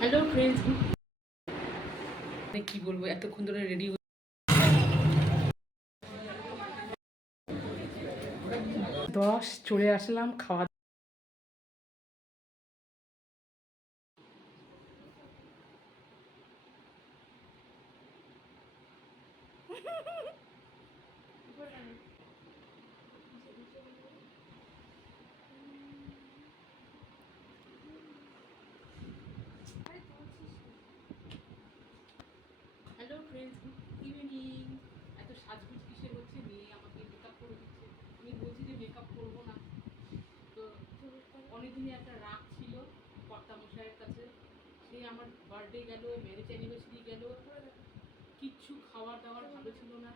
Hello friends, কি বলবো, এতক্ষণ ধরে রেডি 10 চলে আসলাম খাওয়া। Hello friends, good evening. এত সাজগুজ কিসের হচ্ছে, মেয়ে আমাকে মেকআপ করে দিচ্ছে। আমি বলছি যে মেকআপ করবো না, তো অনেকদিনই একটা রাগ ছিল কর্তামশাইয়ের কাছে। সে আমার বার্থডে গেল, ম্যারেজ অ্যানিভার্সারি গেল, কিচ্ছু খাওয়ার দাওয়ার ভালো ছিল না।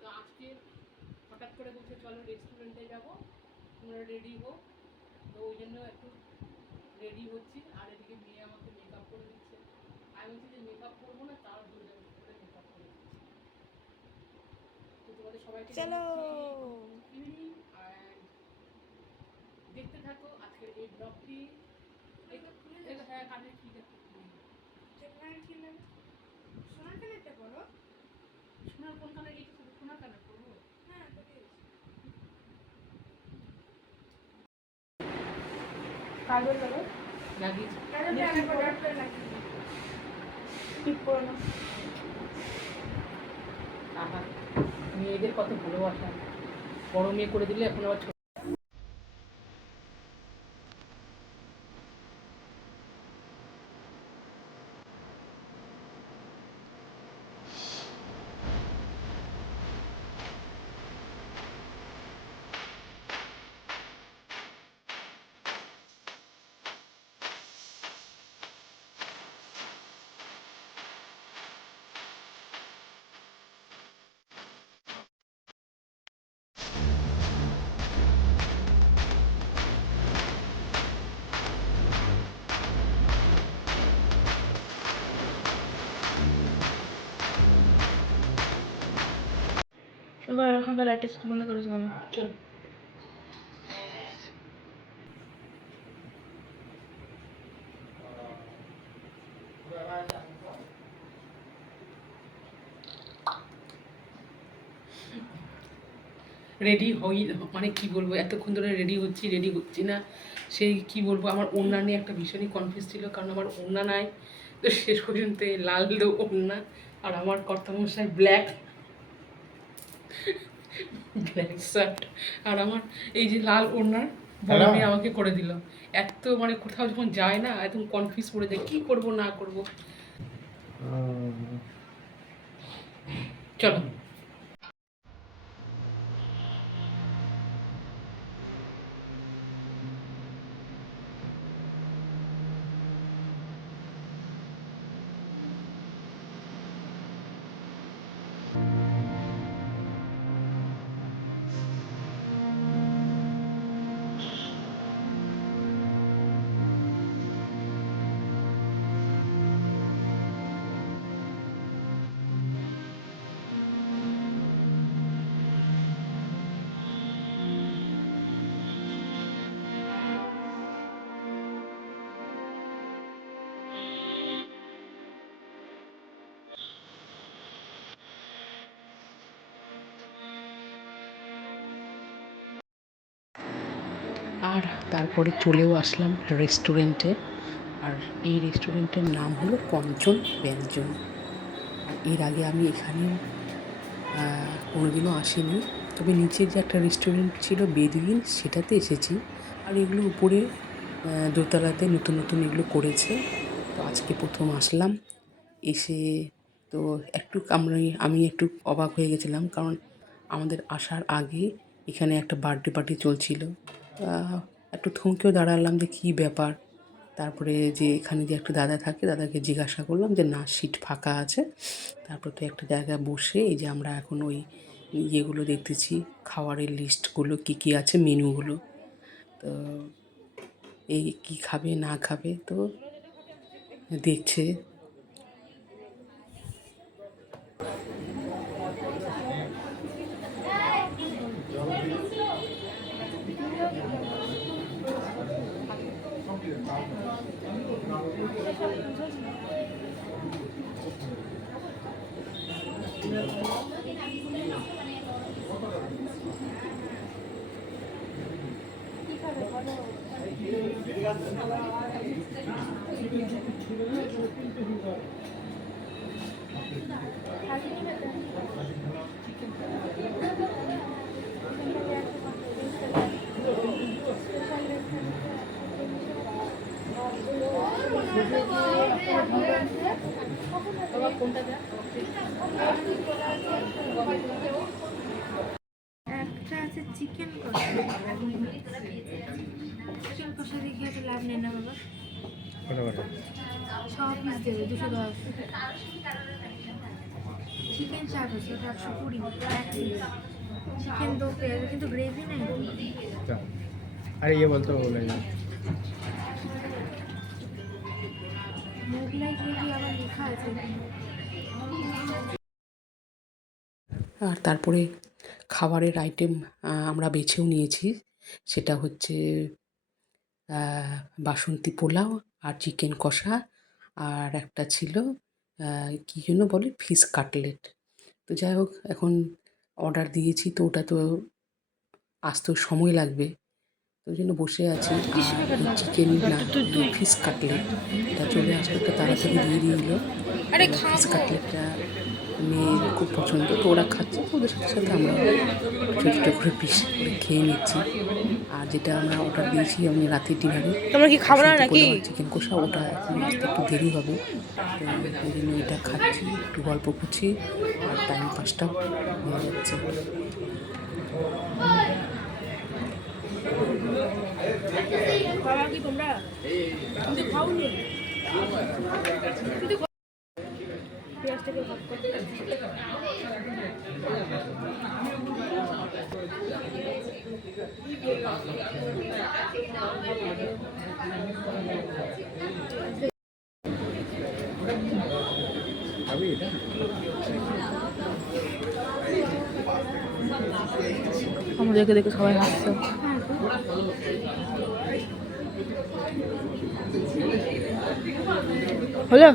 তো আজকে হঠাৎ করে বলছে চলো রেস্টুরেন্টে যাবো, তোমরা রেডি হো। তো ওই জন্য একটু রেডি হচ্ছি, আর এদিকে মেয়ে আমাকে মেকআপ করে দিচ্ছে। আমি বলছি যে মেকআপ করবো না, তার জন্য করে মেকআপ করে দিচ্ছি। তো তোমাদের সবাইকে চলো ইভিনিং, অ্যান্ড দেখতে থাকো আজকের এই ব্লগটি। হ্যাঁ, কানে ঠিক আছে, সোনার কানেরটা করো। সোনার কোন কানে, এই সোনার কানে করবো। হ্যাঁ কাজল করো, লাগিয়েছি ঠিক করো না। আহা, মেয়েদের কত ভালোবাসা। বড় মেয়ে করে দিলে এখন আবার এবার এখনকার লাইট বন্ধ করেছো আমি। চল। রেডি হই, মানে কি বলবো, এতক্ষণ ধরে রেডি হচ্ছি না। সেই কি বলবো, আমার ওড়না নিয়ে একটা ভীষণই কনফিউজ ছিল, কারণ আমার ওড়না নাই। তো শেষ পর্যন্ত লাল ওড়না, আর আমার কর্তামশাই ব্ল্যাক ব্ল্যাক শার্ট, আর আমার এই যে লাল ওড়নার বড় মেয়ে আমাকে করে দিল। এত মানে কোথাও যখন যায় না, একদম কনফিউজ পড়ে যায়, কি করব না করব। চলো। আর তারপরে চলেও আসলাম রেস্টুরেন্টে। আর এই রেস্টুরেন্টের নাম হলো কঞ্চন ব্যঞ্জন। আর এর আগে আমি এখানে কোনোদিনও আসিনি, তবে নিচের যে একটা রেস্টুরেন্ট ছিল বেদুইন, সেটাতে এসেছি। আর এগুলো উপরে দোতলাতে নতুন নতুন এগুলো করেছে। তো আজকে প্রথম আসলাম, এসে তো একটু আমি একটু অবাক হয়ে গেছিলাম, কারণ আমাদের আসার আগে এখানে একটা বার্থডে পার্টি চলছিল। একটু থমকেও দাঁড়ালাম যে কী ব্যাপার। তারপরে যে এখানে যে একটা দাদা থাকে, দাদাকে জিজ্ঞাসা করলাম যে না, সিট ফাঁকা আছে। তারপর তো একটা জায়গায় বসে এই যে আমরা এখন ওই ইয়েগুলো দেখতেছি, খাবারের লিস্টগুলো কী কী আছে, মেনুগুলো। তো এই কী খাবে না খাবে তো দেখছে। একটা আছে চিকেন কষা। চিকেন কষা দেখিয়ে তো লাভ নেই না বাবা। সব পিস দেবে 210। চিকেন চাপ আছে 120 এক পিস। চিকেন দো পেঁয়াজ কিন্তু গ্রেভি নেই। अरे ये बोलते हो बोले মোগলাই গ্রেভি আবার লেখা আছে। আর তারপরে খাবারের আইটেম আমরা বেছেও নিয়েছি। সেটা হচ্ছে বাসন্তী পোলাও আর চিকেন কষা, আর একটা ছিল কী যেন বলে ফিশ কাটলেট। তো যাই হোক, এখন অর্ডার দিয়েছি তো ওটা তো আসতেও সময় লাগবে, তো ওই জন্য বসে আছি। আর এই চিকেন না ফিশ কাটলেট এটা চলে আসলো, তো তাড়াতাড়ি দিয়ে দিল। ফিশ কাটলেটটা মেয়ের খুব পছন্দ, তো ওরা খাচ্ছে, তো ওদের সাথে সাথে আমরা ছোটো ছোটো করে পিস করে খেয়ে নিচ্ছি। আর যেটা আমরা অর্ডার দিয়েছি আমি রাতের ডিনারে, তোমরা কি খাবো না নাকি? চিকেন কষা, ওটা এখন আসতে একটু দেরি হবে, তো ওই জন্য এটা খাচ্ছি, একটু গল্প করছি, আর টাইম পাসটা হয়ে যাচ্ছে। বাবা কি তোমরা কিন্তু খাওনি? পেঁয়াজটাকে ভাগ করতে আমাদেরকে দেখে সবাই হাসছে। হলো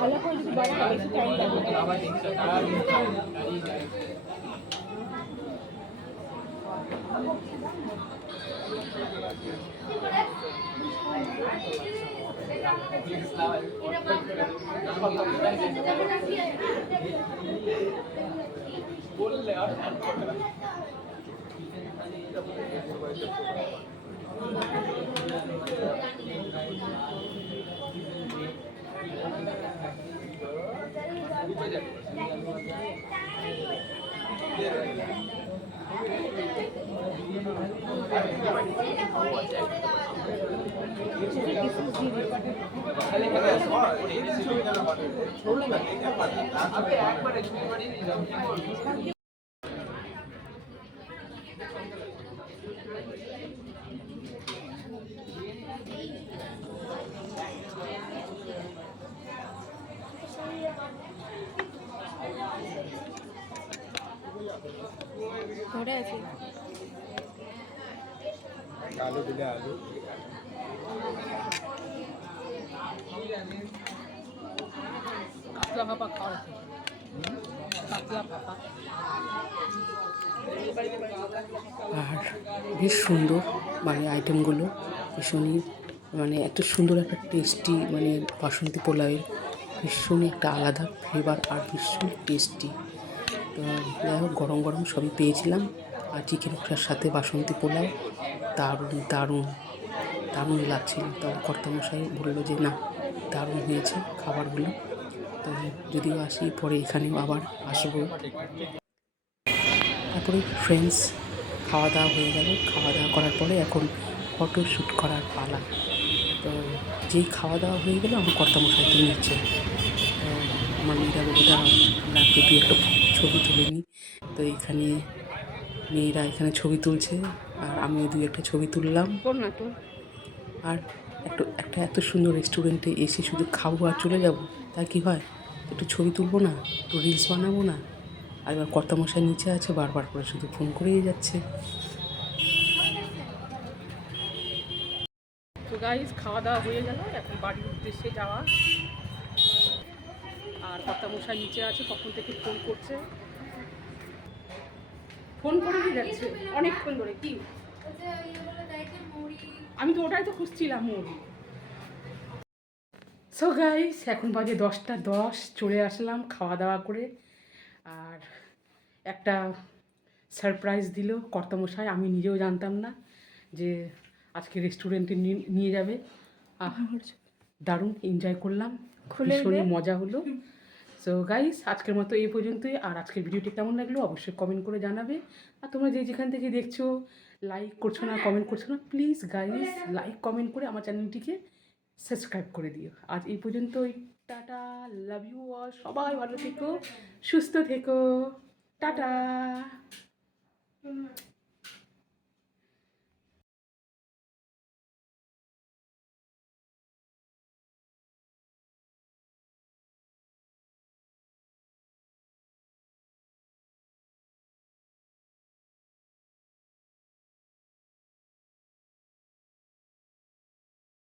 ভালো করে যদি বানানো বেশি টাইম ধরে আছে। आलू दिले आलू আর বেশ সুন্দর, মানে আইটেমগুলো ভীষণই, মানে এত সুন্দর একটা টেস্টি, মানে বাসন্তী পোলাওয়ের ভীষণই একটা আলাদা ফ্লেভার আর ভীষণ টেস্টি। তো যাই হোক, গরম গরম সবই পেয়েছিলাম, আর চিকেন কষার সাথে বাসন্তী পোলাও দারুণ দারুণ দারুণ লাগছিল। তো কর্তামশাই বললো যে না, দারুণ হয়েছে খাবারগুলো, তো যদিও আসি পরে এখানেও আবার আসবো। তারপরে ফ্রেন্ডস খাওয়া দাওয়া হয়ে গেল, খাওয়া দাওয়া করার পরে এখন ফটো শ্যুট করার পালা। তো যেই খাওয়া দাওয়া হয়ে গেলো আমার কর্তামশাই তুলে নিচ্ছে, তো আমার মেয়েরা বলে দাঁড়াও আমরা একটু দু একটা ছবি তুলে নিই। তো এখানে মেয়েরা এখানে ছবি তুলছে, আর আমিও দুই একটা ছবি তুললাম। আর একটা এত সুন্দর রেস্টুরেন্টে এসে শুধু খাবো আর চলে যাব, তা কি হয়? একটু ছবি তুলবো না, একটু রিলস বানাবো না? আর এবার কর্তামশাই নিচে আছে, বারবার করে শুধু ফোন করেই যাচ্ছে। তো গাইজ, খাওয়া দাওয়া হয়ে গেল, এখন বাড়ির উদ্দেশ্যে যাওয়া। আর কর্তামশাই নিচে আছে, কখন থেকে ফোন করছে, ফোন করেই যাচ্ছে অনেকক্ষণ ধরে। কি আমি তো ওটাই তো খুঁজছিলাম, মুড়ি। সো গাইস, এখন বাজে 10টা 10, চলে আসলাম খাওয়া দাওয়া করে। আর একটা সারপ্রাইজ দিল কর্তামশাই, আমি নিজেও জানতাম না যে আজকে রেস্টুরেন্টে নিয়ে যাবে। দারুণ এনজয় করলাম, ভীষণই মজা হলো। সো গাইস, আজকের মতো এই পর্যন্তই। আর আজকের ভিডিওটি কেমন লাগলো অবশ্যই কমেন্ট করে জানাবে। আর তোমরা যেখান থেকে দেখছো, লাইক করছো না, কমেন্ট করছো না, প্লিজ গাইস লাইক কমেন্ট করে আমার চ্যানেলটিকে সাবস্ক্রাইব করে দিও। আজ এই পর্যন্তই। Ta-ta, love you all. সবাই ভালো থেকো, সুস্থ থেকো। টাটা।